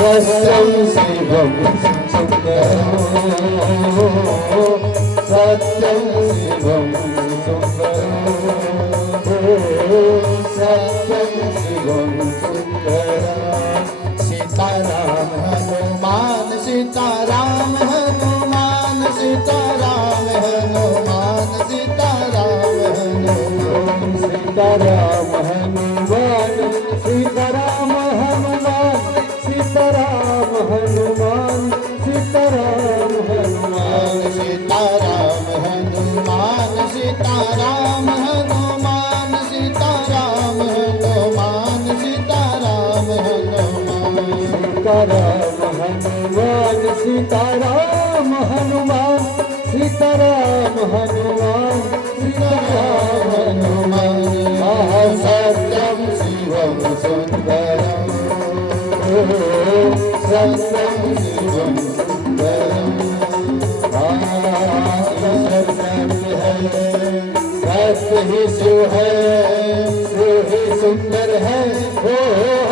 सत्यं शिवं सुन्दरं सत्यं शिवं सुन्दरं सत्यं शिवं सुन्दरं सीताराम हनुमान सीताराम हनुमान सीताराम हनुमान सीताराम हनुमान सीताराम हनुमान सीताराम हनुमान सीताराम हनुमान सीताराम हनुमान सीताराम हनुमान सीताराम हनुमान सीताराम हनुमान सीताराम हनुमान सीताराम हनुमान सीताराम हनुमान सीताराम हनुमान सत्यं शिवं सुन्दरं सत्यं शिवं सुन्दरं सत्य ही शिव है, शिव ही सुंदर है।